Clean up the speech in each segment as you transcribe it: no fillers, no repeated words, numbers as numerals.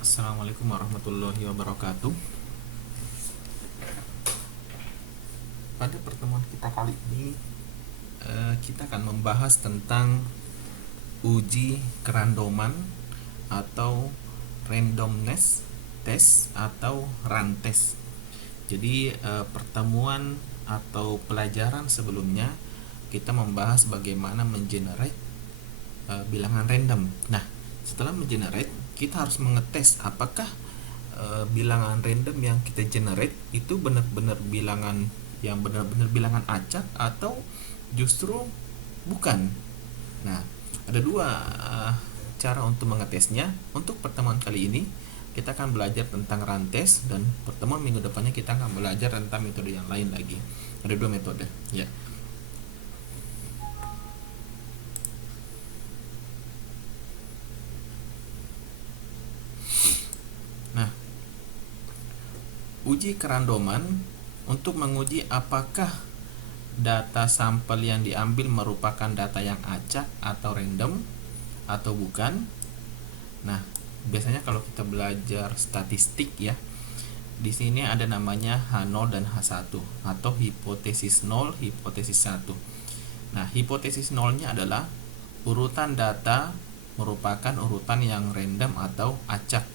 Assalamualaikum warahmatullahi wabarakatuh. Pada pertemuan kita kali ini, kita akan membahas tentang uji kerandoman atau randomness test atau run test. Jadi pertemuan atau pelajaran sebelumnya kita membahas bagaimana mengenerate bilangan random. Nah, setelah mengenerate, kita harus mengetes apakah bilangan random yang kita generate itu benar-benar bilangan yang benar-benar bilangan acak atau justru bukan. Nah, ada dua cara untuk mengetesnya. Untuk pertemuan kali ini kita akan belajar tentang run test, dan pertemuan minggu depannya kita akan belajar tentang metode yang lain lagi. Ada dua metode, ya. Nah, uji kerandoman untuk menguji apakah data sampel yang diambil merupakan data yang acak atau random atau bukan. Nah, biasanya kalau kita belajar statistik ya, di sini ada namanya H0 dan H1 atau hipotesis 0, hipotesis 1. Nah, hipotesis 0-nya adalah urutan data merupakan urutan yang random atau acak.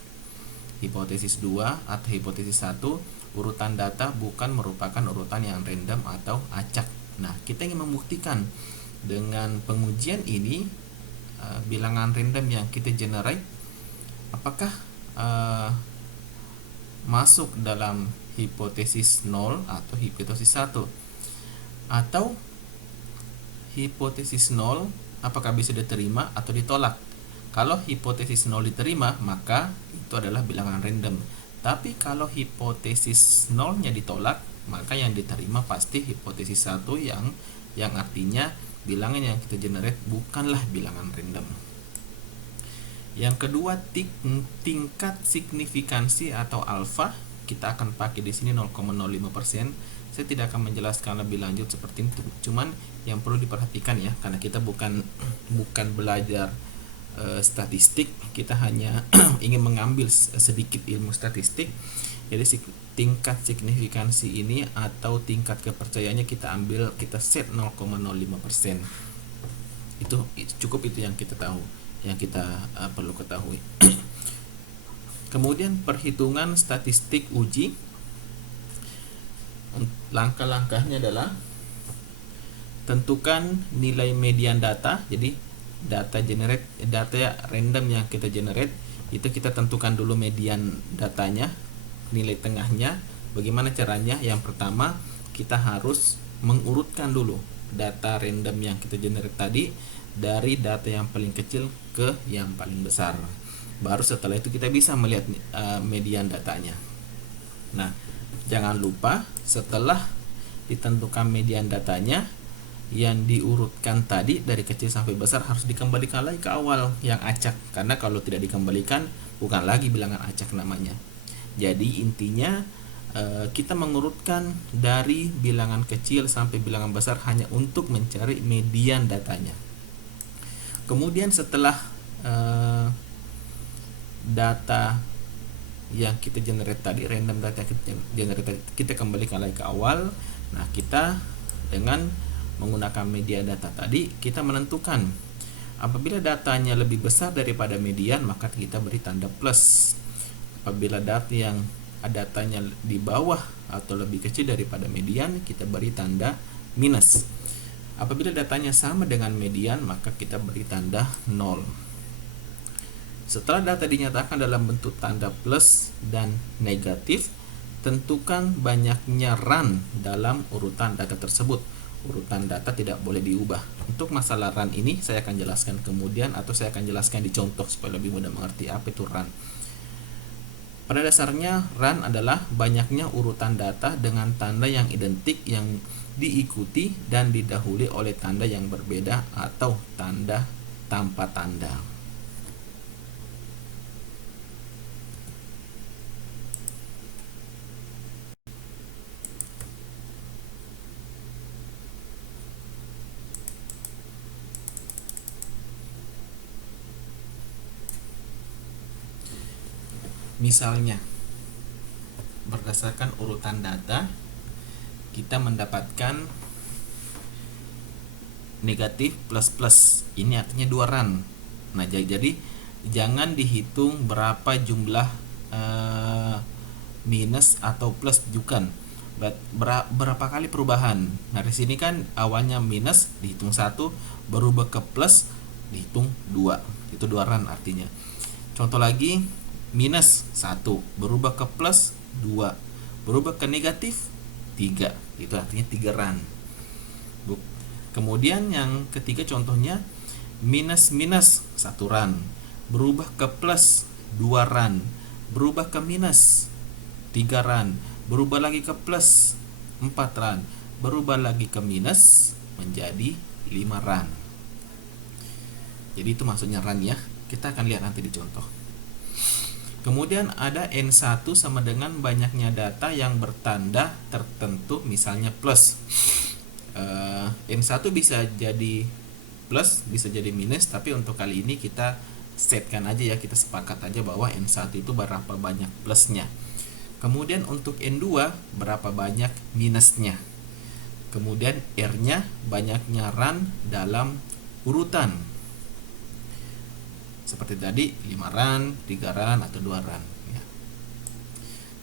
Hipotesis 2 atau hipotesis 1, urutan data bukan merupakan urutan yang random atau acak. Nah, kita ingin membuktikan dengan pengujian ini bilangan random yang kita generate apakah masuk dalam hipotesis 0 atau hipotesis 1, atau hipotesis 0 apakah bisa diterima atau ditolak. Kalau hipotesis 0 diterima, maka itu adalah bilangan random. Tapi kalau hipotesis 0-nya ditolak, maka yang diterima pasti hipotesis 1 yang artinya bilangan yang kita generate bukanlah bilangan random. Yang kedua, tingkat signifikansi atau alfa. Kita akan pakai di sini 0,05%. Saya tidak akan menjelaskan lebih lanjut seperti itu. Cuman yang perlu diperhatikan ya, karena kita bukan belajar statistik, kita hanya ingin mengambil sedikit ilmu statistik. Jadi tingkat signifikansi ini atau tingkat kepercayaannya kita set 0,05%. Itu cukup, itu yang kita tahu, yang kita perlu ketahui. Kemudian perhitungan statistik uji. Langkah-langkahnya adalah tentukan nilai median data. Jadi data random yang kita generate itu kita tentukan dulu median datanya, nilai tengahnya. Bagaimana caranya? Yang pertama, kita harus mengurutkan dulu data random yang kita generate tadi dari data yang paling kecil ke yang paling besar. Baru setelah itu kita bisa melihat median datanya. Nah, jangan lupa setelah ditentukan median datanya, yang diurutkan tadi dari kecil sampai besar harus dikembalikan lagi ke awal yang acak, karena kalau tidak dikembalikan bukan lagi bilangan acak namanya. Jadi intinya kita mengurutkan dari bilangan kecil sampai bilangan besar hanya untuk mencari median datanya. Kemudian setelah data yang kita generate tadi, random data yang kita generate tadi, kita kembalikan lagi ke awal. Nah, kita dengan menggunakan media data tadi, kita menentukan apabila datanya lebih besar daripada median, maka kita beri tanda plus. Apabila datanya di bawah atau lebih kecil daripada median, kita beri tanda minus. Apabila datanya sama dengan median, maka kita beri tanda 0. Setelah data dinyatakan dalam bentuk tanda plus dan negatif, tentukan banyaknya run dalam urutan data tersebut. Urutan data tidak boleh diubah. Untuk masalah run ini saya akan jelaskan kemudian, atau saya akan jelaskan di contoh supaya lebih mudah mengerti apa itu run. Pada dasarnya run adalah banyaknya urutan data dengan tanda yang identik yang diikuti dan didahului oleh tanda yang berbeda atau tanda tanpa tanda. Misalnya, berdasarkan urutan data, kita mendapatkan negatif plus plus. Ini artinya 2 run. Nah, jadi jangan dihitung berapa jumlah minus atau plus, bukan. Berapa kali perubahan. Nah, di sini kan awalnya minus dihitung 1, berubah ke plus dihitung 2. Itu 2 run artinya. Contoh lagi, minus 1 berubah ke plus 2, berubah ke negatif 3. Itu artinya 3 run. Kemudian yang ketiga contohnya, minus 1 run, berubah ke plus 2 run, berubah ke minus 3 run, berubah lagi ke plus 4 run, berubah lagi ke minus menjadi 5 run. Jadi itu maksudnya run ya. Kita akan lihat nanti di contoh. Kemudian ada N1 sama dengan banyaknya data yang bertanda tertentu, misalnya plus. N1 bisa jadi plus, bisa jadi minus, tapi untuk kali ini kita setkan aja ya, kita sepakat aja bahwa N1 itu berapa banyak plusnya. Kemudian untuk N2 berapa banyak minusnya. Kemudian R-nya banyaknya run dalam urutan. Seperti tadi 5 run, 3 run, atau 2 run ya.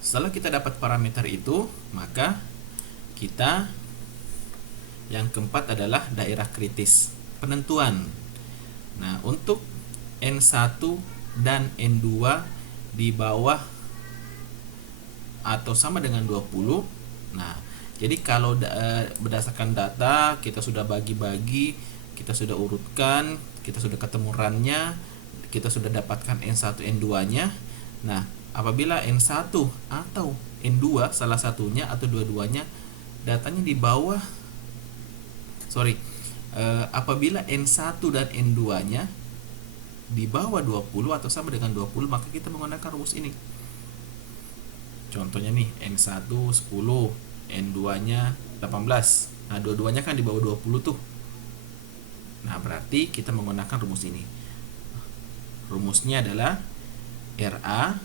Setelah kita dapat parameter itu, maka kita yang keempat adalah daerah kritis, penentuan. Nah, untuk N1 dan N2 di bawah atau sama dengan 20. Nah, jadi kalau berdasarkan data kita sudah bagi-bagi, kita sudah urutkan, kita sudah ketemu run-nya, kita sudah dapatkan N1, N2-nya. Nah, apabila N1 atau N2 salah satunya atau dua-duanya datanya di bawah apabila N1 dan N2-nya di bawah 20 atau sama dengan 20, maka kita menggunakan rumus ini. Contohnya nih, N1 10, N2-nya 18. Nah, dua-duanya kan di bawah 20 tuh. Nah, berarti kita menggunakan rumus ini. Rumusnya adalah RA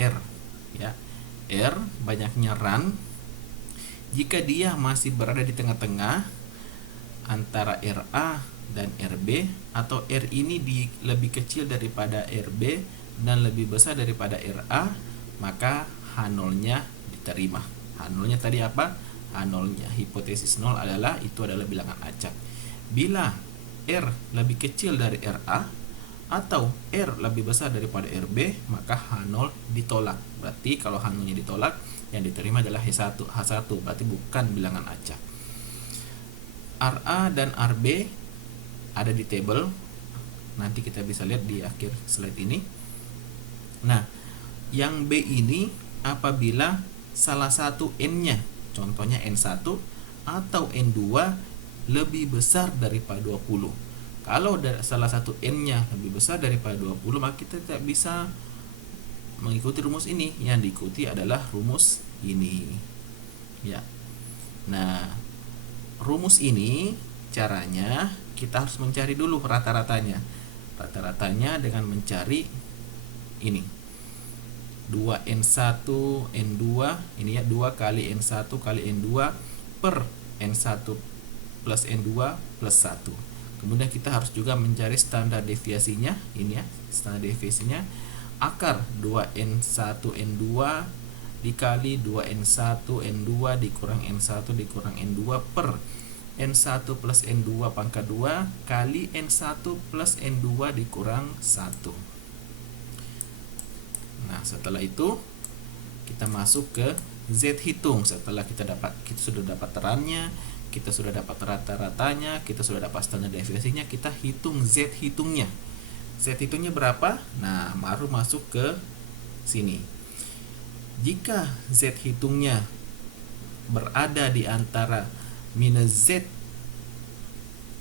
R ya. R banyaknya run jika dia masih berada di tengah-tengah antara RA dan RB, atau R ini lebih kecil daripada RB dan lebih besar daripada RA, maka H0-nya diterima. H0-nya tadi apa? H0-nya hipotesis 0 adalah bilangan acak. Bila R lebih kecil dari RA atau R lebih besar daripada RB, maka H0 ditolak. Berarti kalau H0-nya ditolak, yang diterima adalah H1, berarti bukan bilangan acak. RA dan RB ada di tabel, nanti kita bisa lihat di akhir slide ini. Nah, yang B ini apabila salah satu N-nya, contohnya N1 atau N2 lebih besar daripada 20. Kalau salah satu N-nya lebih besar daripada 20, maka kita tidak bisa mengikuti rumus ini. Yang diikuti adalah rumus ini ya. Nah, rumus ini caranya kita harus mencari dulu rata-ratanya. Rata-ratanya dengan mencari ini 2N1 N2, ini ya, 2 kali N1 kali N2 per N1 plus N2 plus 1. Kemudian kita harus juga mencari standar deviasinya, ini ya, standar deviasinya akar 2N1 N2 dikali 2N1 N2 dikurang N1 dikurang N2 per N1 plus N2 pangkat 2 kali N1 plus N2 dikurang 1. Nah, setelah itu kita masuk ke Z hitung. Setelah kita sudah dapat run-nya, kita sudah dapat rata-ratanya, kita sudah dapat standar deviasinya, kita hitung Z hitungnya. Z hitungnya berapa? Nah, baru masuk ke sini. Jika Z hitungnya berada di antara minus Z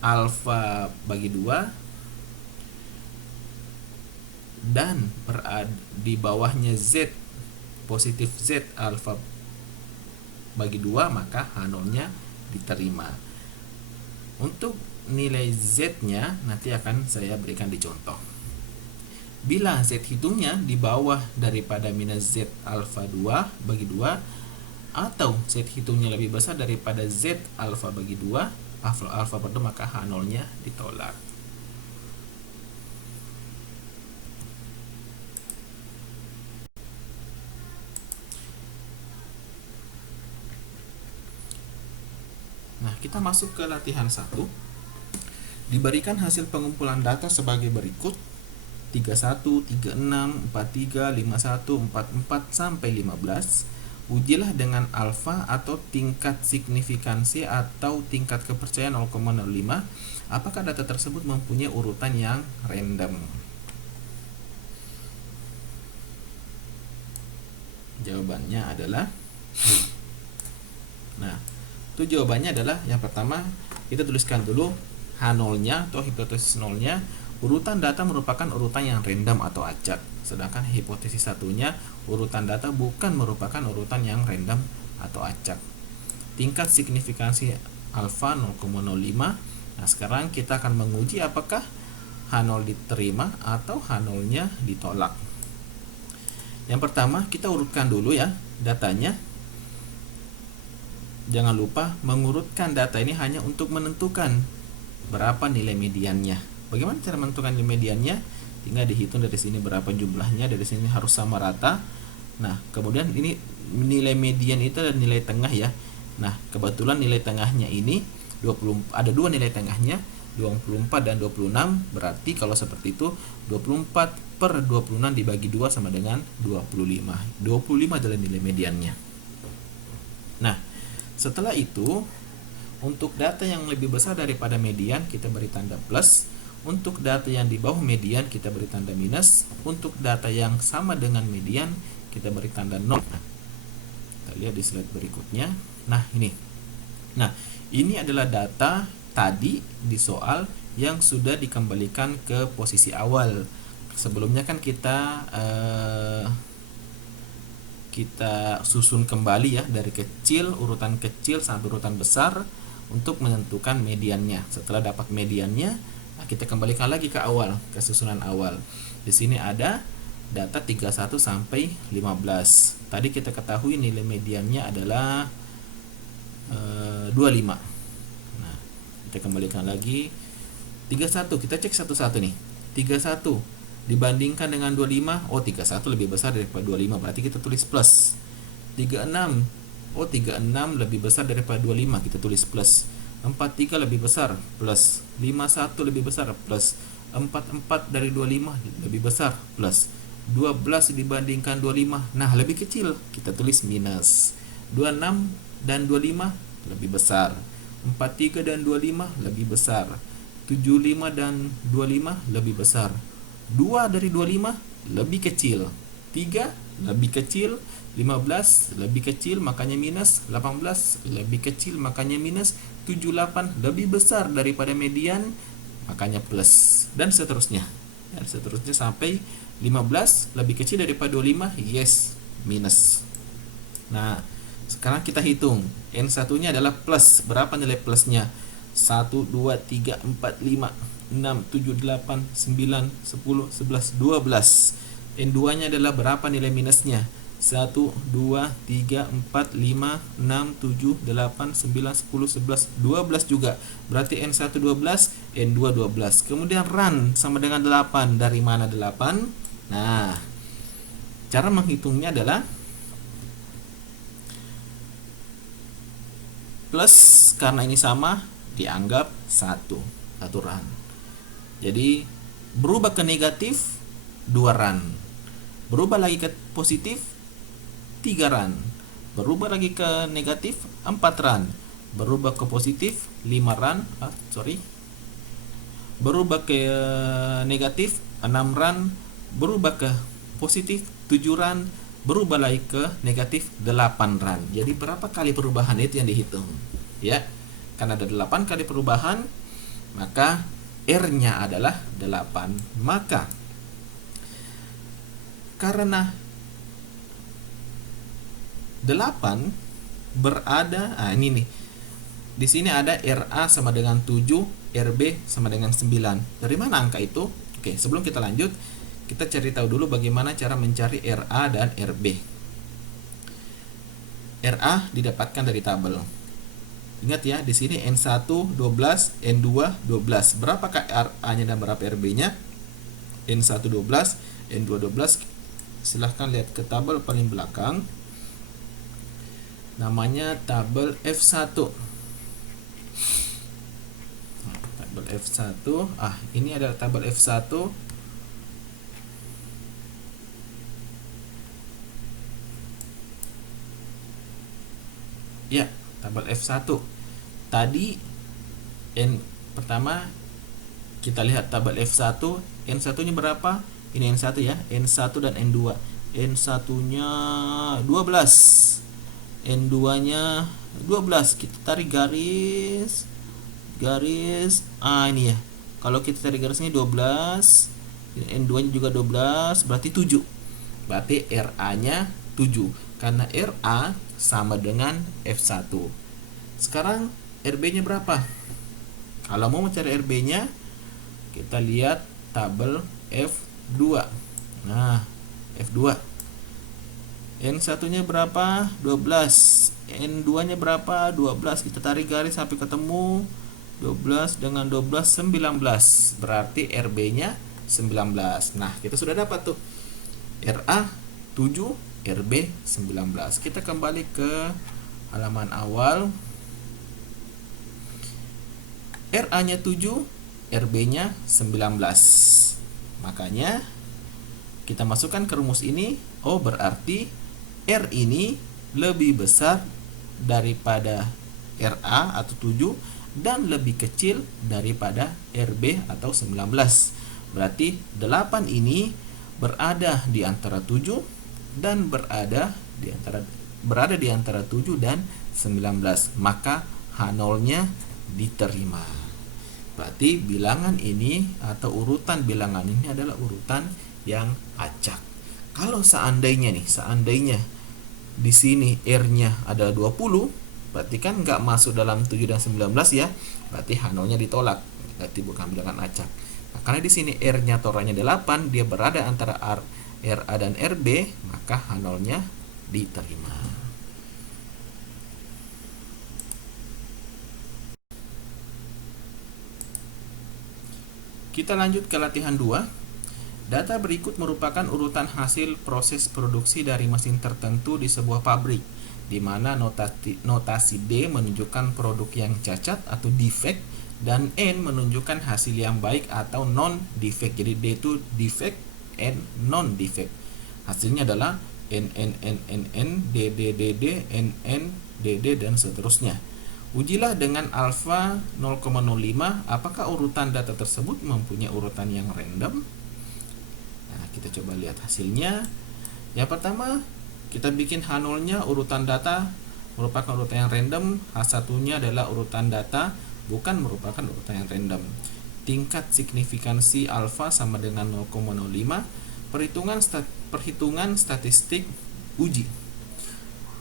alfa bagi 2 dan berada di bawahnya Z positif Z alfa bagi 2, maka H0-nya diterima. Untuk nilai Z-nya nanti akan saya berikan di contoh. Bila Z hitungnya di bawah daripada minus Z alfa 2 bagi 2, atau Z hitungnya lebih besar daripada Z alfa bagi 2, alfa per 2, maka H0-nya ditolak. Nah, kita masuk ke latihan 1. Diberikan hasil pengumpulan data sebagai berikut: 31, 36, 43, 51, 44 sampai 15. Ujilah dengan alfa atau tingkat signifikansi atau tingkat kepercayaan 0,05 apakah data tersebut mempunyai urutan yang random. Jawabannya adalah nah, itu jawabannya adalah yang pertama, kita tuliskan dulu H0-nya atau hipotesis 0-nya. Urutan data merupakan urutan yang random atau acak, sedangkan hipotesis satunya urutan data bukan merupakan urutan yang random atau acak. Tingkat signifikansi alfa 0,05. Nah, sekarang kita akan menguji apakah H0 diterima atau H0-nya ditolak. Yang pertama, kita urutkan dulu ya datanya. Jangan lupa mengurutkan data ini hanya untuk menentukan berapa nilai mediannya. Bagaimana cara menentukan nilai mediannya? Tinggal dihitung dari sini berapa jumlahnya, dari sini harus sama rata. Nah, kemudian ini nilai median itu adalah nilai tengah ya. Nah, kebetulan nilai tengahnya ini 20, ada dua nilai tengahnya, 24 dan 26. Berarti kalau seperti itu 24 per 26 dibagi 2 sama dengan 25. 25 adalah nilai mediannya. Nah, setelah itu untuk data yang lebih besar daripada median kita beri tanda plus. Untuk data yang di bawah median kita beri tanda minus. Untuk data yang sama dengan median kita beri tanda 0. Kita lihat di slide berikutnya. Nah, ini. Nah, ini adalah data tadi di soal yang sudah dikembalikan ke posisi awal. Sebelumnya kan kita susun kembali ya dari kecil, urutan kecil sampai urutan besar untuk menentukan mediannya. Setelah dapat mediannya, kita kembalikan lagi ke awal, ke susunan awal. Di sini ada data 31 sampai 15. Tadi kita ketahui nilai mediannya adalah 25. Nah, kita kembalikan lagi 31, kita cek satu-satu nih. 31 dibandingkan dengan 25, 31 lebih besar daripada 25, berarti kita tulis plus. 36, 36 lebih besar daripada 25, kita tulis plus. 43 lebih besar, plus. 51 lebih besar, plus. 44 dari 25 lebih besar, plus. 12 dibandingkan 25, nah lebih kecil, kita tulis minus. 26 dan 25 lebih besar. 43 dan 25 lebih besar. 75 dan 25 lebih besar. 2 dari 25 lebih kecil. 3 lebih kecil. 15 lebih kecil makanya minus. 18 lebih kecil makanya minus. 78 lebih besar daripada median makanya plus, dan seterusnya. Dan seterusnya sampai 15 lebih kecil daripada 25, yes, minus. Nah, sekarang kita hitung. N1 nya adalah plus. Berapa nilai plusnya? 1, 2, 3, 4, 5, 6, 7, 8, 9, 10, 11, 12. N2 nya adalah berapa nilai minusnya? 1, 2, 3, 4, 5, 6, 7, 8, 9, 10, 11, 12 juga. Berarti N1 12, N2 12. Kemudian run sama dengan 8. Dari mana 8? Nah, cara menghitungnya adalah plus, karena ini sama dianggap 1 run. Jadi berubah ke negatif 2 run. Berubah lagi ke positif 3 run. Berubah lagi ke negatif 4 run. Berubah ke positif 5 run. Berubah ke negatif 6 run. Berubah ke positif 7 run. Berubah lagi ke negatif 8 run. Jadi berapa kali perubahan itu yang dihitung? Ya. Karena ada 8 kali perubahan, maka R-nya adalah 8. Maka karena 8 berada, ini nih. Di sini ada RA sama dengan 7, RB sama dengan 9. Dari mana angka itu? Oke, sebelum kita lanjut, kita cari tahu dulu bagaimana cara mencari RA dan RB. RA didapatkan dari tabel. Ingat ya, di sini N1 12, N2 12. Berapakah RA-nya dan berapa RB-nya? N1 12, N2 12. Silahkan lihat ke tabel paling belakang. Namanya tabel F1. Tabel F1. Ini adalah tabel F1. Ya, tabel F1. Tadi pertama kita lihat tabel F1, N1-nya berapa? Ini N1 ya, N1 dan N2. N1-nya 12. N2-nya 12. Kita tarik garis. Ini ya. Kalau kita tarik garisnya 12, N2-nya juga 12, berarti 7. Berarti RA-nya 7. Karena RA sama dengan F1. Sekarang RB-nya berapa? Kalau mau mencari RB-nya, kita lihat tabel F2. Nah, F2. N1-nya berapa? 12. N2-nya berapa? 12. Kita tarik garis sampai ketemu 12 dengan 12 19. Berarti RB-nya 19. Nah, kita sudah dapat tuh. RA 7, RB 19. Kita kembali ke halaman awal. RA-nya 7, RB-nya 19. Makanya kita masukkan ke rumus ini. Berarti R ini lebih besar daripada RA atau 7 dan lebih kecil daripada RB atau 19. Berarti 8 ini berada di antara 7 dan berada di antara 7 dan 19. Maka H0-nya diterima. Berarti bilangan ini atau urutan bilangan ini adalah urutan yang acak. Kalau seandainya di sini R-nya adalah 20, berarti kan nggak masuk dalam 7 dan 19 ya. Berarti H0-nya ditolak. Berarti bukan bilangan acak. Nah, karena di sini R-nya toranya 8, dia berada antara RA dan RB, maka H0-nya diterima. Kita lanjut ke latihan 2. Data berikut merupakan urutan hasil proses produksi dari mesin tertentu di sebuah pabrik, di mana notasi D menunjukkan produk yang cacat atau defect dan N menunjukkan hasil yang baik atau non-defect. Jadi D itu defect, N non-defect. Hasilnya adalah N, D, N, D, dan seterusnya. Ujilah dengan alfa 0,05 apakah urutan data tersebut mempunyai urutan yang random. Nah, kita coba lihat hasilnya. Yang pertama, kita bikin H0-nya urutan data merupakan urutan yang random, H1-nya adalah urutan data bukan merupakan urutan yang random. Tingkat signifikansi alfa sama dengan 0,05. Perhitungan statistik uji.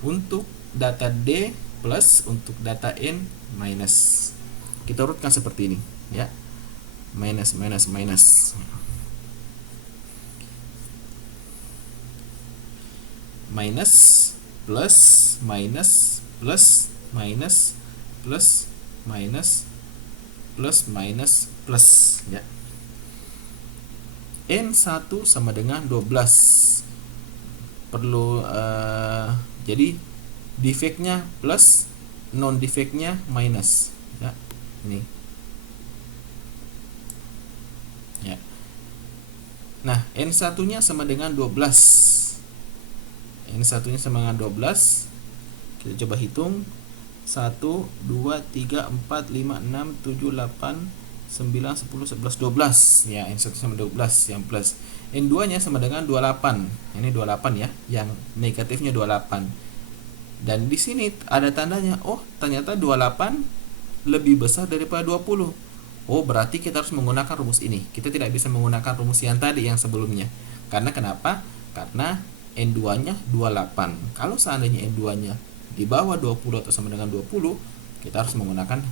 Untuk data D plus, untuk data N minus. Kita urutkan seperti ini, ya. Minus. Minus, plus, minus, plus, minus, plus, minus, plus, minus, plus, ya. N1 sama dengan 12. Perlu jadi defectnya plus, non defectnya minus, ya. Ini, ya. Nah, N1-nya sama dengan 12. N1-nya sama dengan 12. Kita coba hitung. 1, 2, 3, 4, 5, 6, 7, 8, 9, 10, 11, 12. Ya, N1 sama 12 yang plus. N2-nya sama dengan 28. Ini 28 ya, yang negatifnya 28. Dan di sini ada tandanya, ternyata 28 lebih besar daripada 20. Berarti kita harus menggunakan rumus ini. Kita tidak bisa menggunakan rumus yang tadi yang sebelumnya. Karena kenapa? Karena N2-nya 28. Kalau seandainya N2-nya di bawah 20 atau sama dengan 20, kita harus menggunakan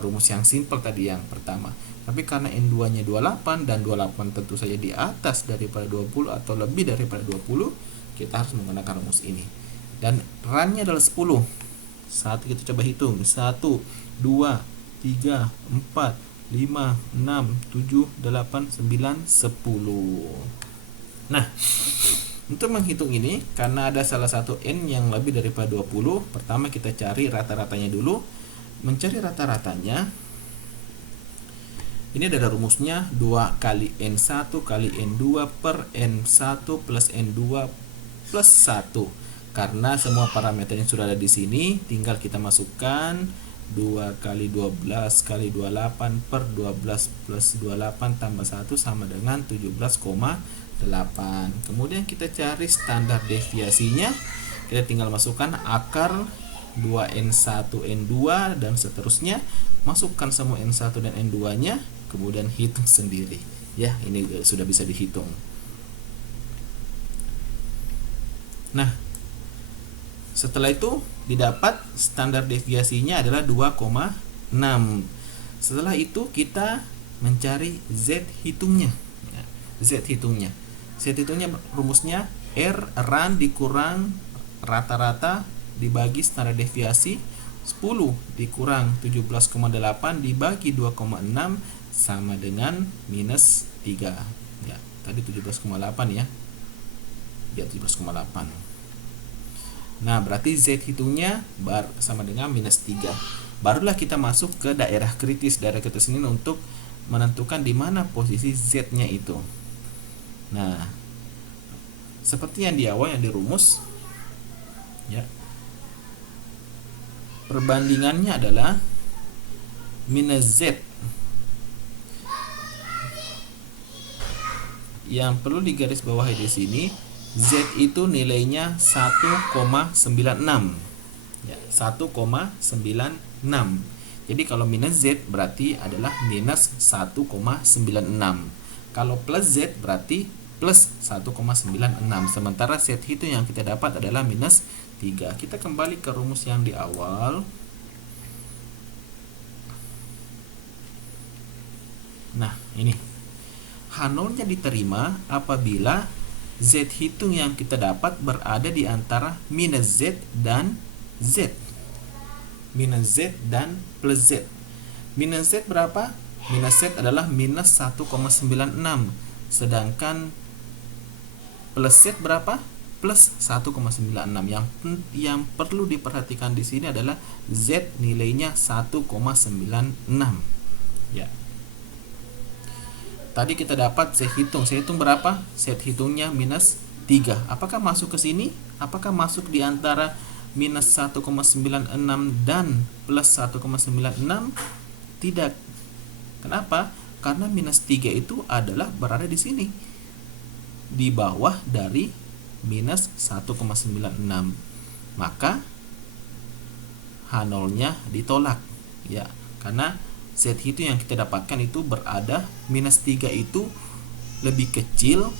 rumus yang simple tadi yang pertama. Tapi karena N2 nya 28 dan 28 tentu saja di atas daripada 20 atau lebih daripada 20, kita harus menggunakan rumus ini. Dan run-nya adalah 10. Saat kita coba hitung, 1 2 3 4 5 6 7 8 9 10. Nah, untuk menghitung ini, karena ada salah satu N yang lebih daripada 20, pertama kita cari rata-ratanya dulu. Mencari rata-ratanya, ini ada rumusnya 2 kali N1 kali N2 per N1 plus N2 plus 1. Karena semua parameter yang sudah ada di sini, tinggal kita masukkan 2 kali 12 kali 28 per 12 plus 28 tambah 1 sama dengan 17,8. Kemudian kita cari standar deviasinya. Kita tinggal masukkan akar 2N1 N2 dan seterusnya. Masukkan semua N1 dan N2 nya, kemudian hitung sendiri. Ya, ini sudah bisa dihitung. Nah, setelah itu didapat standar deviasinya adalah 2,6. Setelah itu kita mencari Z hitungnya. Z hitungnya rumusnya R run dikurang rata-rata dibagi standar deviasi, 10 dikurang 17,8 dibagi 2,6 sama dengan minus 3. Ya, tadi 17,8 ya. Ya, 17,8. Nah, berarti Z hitungnya sama dengan minus 3. Barulah kita masuk ke daerah kritis. Daerah kritis ini untuk menentukan di mana posisi Z-nya itu. Nah, seperti yang di awal yang dirumus, ya, perbandingannya adalah minus Z. Yang perlu digarisbawahi di sini, Z itu nilainya 1,96. Ya, 1,96. Jadi kalau minus Z berarti adalah minus 1,96. Kalau plus Z berarti plus 1,96. Sementara Z itu yang kita dapat adalah minus 3. Kita kembali ke rumus yang di awal. Nah, ini H0-nya diterima apabila Z hitung yang kita dapat berada di antara minus Z dan Z. Minus Z dan plus Z. Minus Z berapa? Minus Z adalah minus 1,96. Sedangkan plus Z berapa? Plus 1,96. Yang perlu diperhatikan di sini adalah Z nilainya 1,96. Ya. Tadi kita dapat Z hitung berapa? Z hitungnya minus 3. Apakah masuk ke sini? Apakah masuk di antara minus 1,96 dan plus 1,96? Tidak. Kenapa? Karena minus 3 itu adalah berada di sini, di bawah dari minus 1,96. Maka H0-nya ditolak. Ya, karena Z hitung yang kita dapatkan itu berada minus 3 itu lebih kecil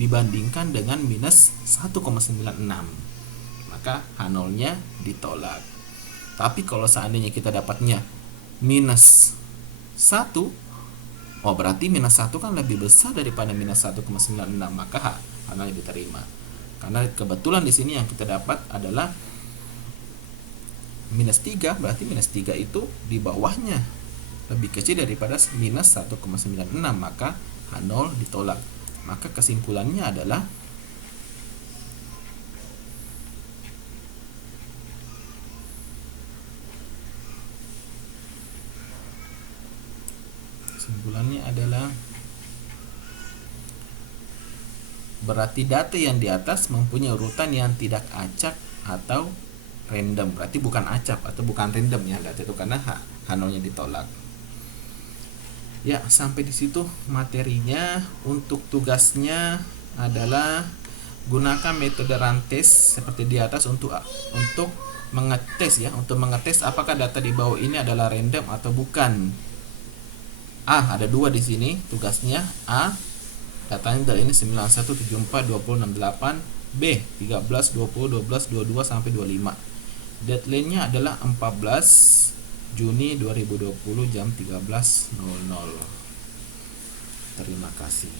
dibandingkan dengan minus 1,96. Maka H0-nya ditolak. Tapi kalau seandainya kita dapatnya minus 1, oh berarti minus 1 kan lebih besar daripada minus 1,96, maka H0-nya diterima. Karena kebetulan di sini yang kita dapat adalah minus 3, berarti minus 3 itu di bawahnya lebih kecil daripada minus 1,96, maka H0 ditolak. Maka kesimpulannya adalah berarti data yang di atas mempunyai urutan yang tidak acak atau random. Berarti bukan acak atau bukan random ya data itu, karena H0-nya ditolak. Ya, sampai di situ materinya. Untuk tugasnya adalah gunakan metode rantes seperti di atas untuk mengetes ya, untuk mengetes apakah data di bawah ini adalah random atau bukan. A, ada 2 di sini tugasnya. A, datanya dari ini 91742068. B, 13 20 12 22 sampai 25. Deadline-nya adalah 14 Juni 2020 jam 13.00. Terima kasih.